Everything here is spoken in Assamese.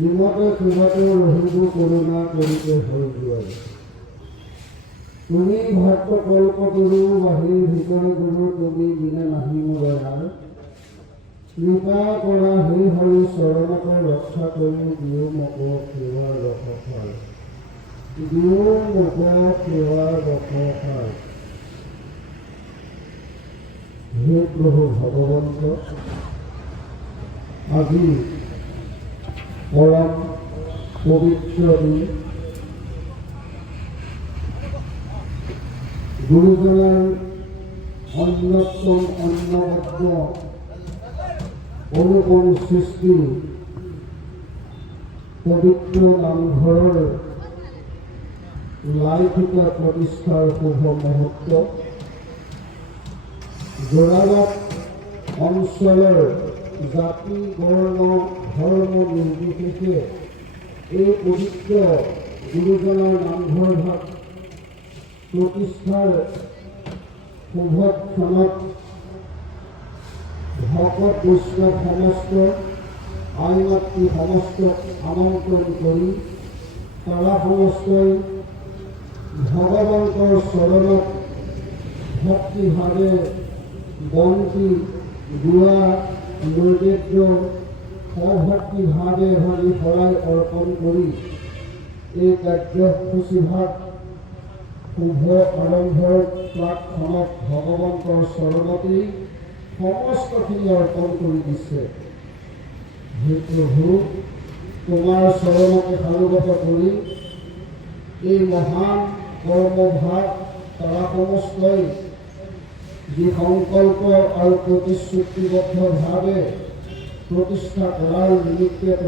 যিমতে কিবাতে ৰহিব কৰুণা কৰিতে হইল। তুমি ভক্ত কল্প গুৰু বাহিৰ ভিতৰে গুৰু তুমি বিনা নাহি মোৰাৰ কৃপা কৰা হে হৰি চৰণকে ৰক্ষা কৰি দিও মোক সেৱাৰ ৰক্ষাৰ দিও মোক সেৱাৰ ৰক্ষাৰ। হে প্ৰভু ভগৱন্ত, আজি পৰম পবিত্ৰ দিন, গুৰুজনেৰ অন্যতম অন্নবদ্ধ অনুপম সৃষ্টি পবিত্ৰ নামঘৰেৰ লাইফিকা প্ৰতিষ্ঠাৰ শুভ মুহূৰ্ত। যোৰাবাট অঞ্চলেৰ জাতি বৰ্ণ ধৰ্ম নিৰ্বিশেষে এই পবিত্ৰ গুৰুজনাৰ নামঘৰ ভাগ প্ৰতিষ্ঠাৰ শুভক্ষণত ভকত বৈষ্ণৱ সমস্ত আই মাতৃ সমস্ত আমন্ত্ৰণ কৰি তাৰা সমস্তই ভগবন্তৰ চৰণত ভক্তিভাৱে বন্তি গুয়া নৈবেদ্য সভক্তিভাৱে হৰি শৰাই অৰ্পণ কৰি এই কাৰ্যসূচীভাগ শুভ আৰম্ভৰ প্ৰাকক্ষণত ভগৱন্তৰ চৰণতেই সমস্তখিনি অৰ্পণ কৰি দিছে। হে প্ৰভু, তোমাৰ চৰণকে সানুগত কৰি এই মহান কৰ্মভাগ তাৰা সমস্তই যি সংকল্প আৰু প্ৰতিশ্ৰুতিবদ্ধভাৱে প্ৰতিষ্ঠা কৰাৰ নিমিত্তে